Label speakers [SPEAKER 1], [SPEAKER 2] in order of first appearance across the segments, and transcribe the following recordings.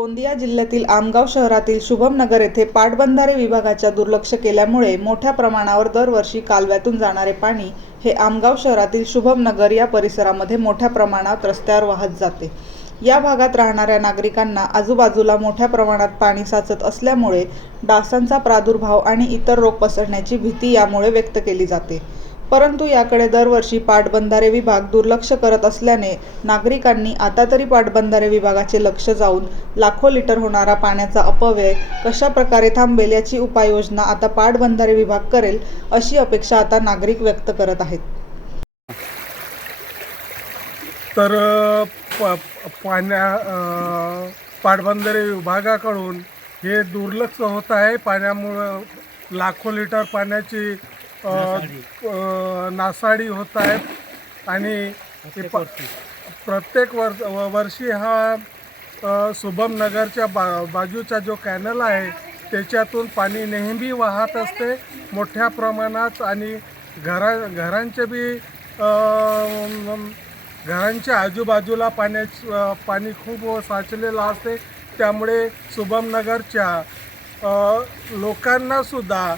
[SPEAKER 1] गोंदिया जिल्ह्यातील आमगाव शहरातील शुभमनगर येथे पाटबंधारे विभागाच्या दुर्लक्ष केल्यामुळे मोठ्या प्रमाणावर दरवर्षी कालव्यातून जाणारे पाणी हे आमगाव शहरातील शुभमनगर या परिसरामध्ये मोठ्या प्रमाणात रस्त्यावर वाहत जाते. या भागात राहणाऱ्या नागरिकांना आजूबाजूला मोठ्या प्रमाणात पाणी साचत असल्यामुळे डासांचा प्रादुर्भाव आणि इतर रोग पसरण्याची भीती यामुळे व्यक्त केली जाते. परंतु याकडे दरवर्षी पाटबंधारे विभाग दुर्लक्ष करत असल्याने नागरिकांनी आता तरी पाटबंधारे विभागाचे लक्ष जाऊन लाखो लिटर होणारा पाण्याचा अपव्यय कशा प्रकारे थांबेल याची उपाययोजना आता पाटबंधारे विभाग करेल अशी अपेक्षा आता नागरिक व्यक्त करत आहेत.
[SPEAKER 2] तर प पाण्या पाटबंधारे विभागाकडून हे दुर्लक्ष होत आहे. पाण्यामुळं लाखो लिटर पाण्याची नासाडी होत आहेत आणि प्रत्येक वर्ष वर्षी हा अ, शुभम नगरच्या बा बाजूचा जो कॅनल आहे त्याच्यातून पाणी नेहमी वाहत असते मोठ्या प्रमाणात आणि घरा घरांचे बी घरांच्या आजूबाजूला पाण्याच पाणी खूप साचलेलं असते. त्यामुळे शुभमनगरच्या लोकांनासुद्धा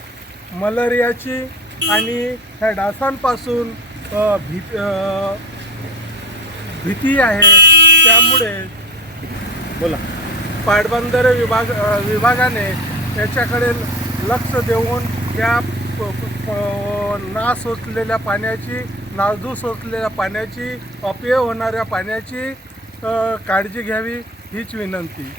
[SPEAKER 2] मलेरियाची आणि ह्या डासांपासून भी भीती आहे. त्यामुळे बोला. पाटबंधारे विभाग विभागाने याच्याकडे लक्ष देऊन या ना सोचलेल्या पाण्याची नाजूक सोचलेल्या पाण्याची अपव्यय होणाऱ्या पाण्याची काळजी घ्यावी हीच विनंती.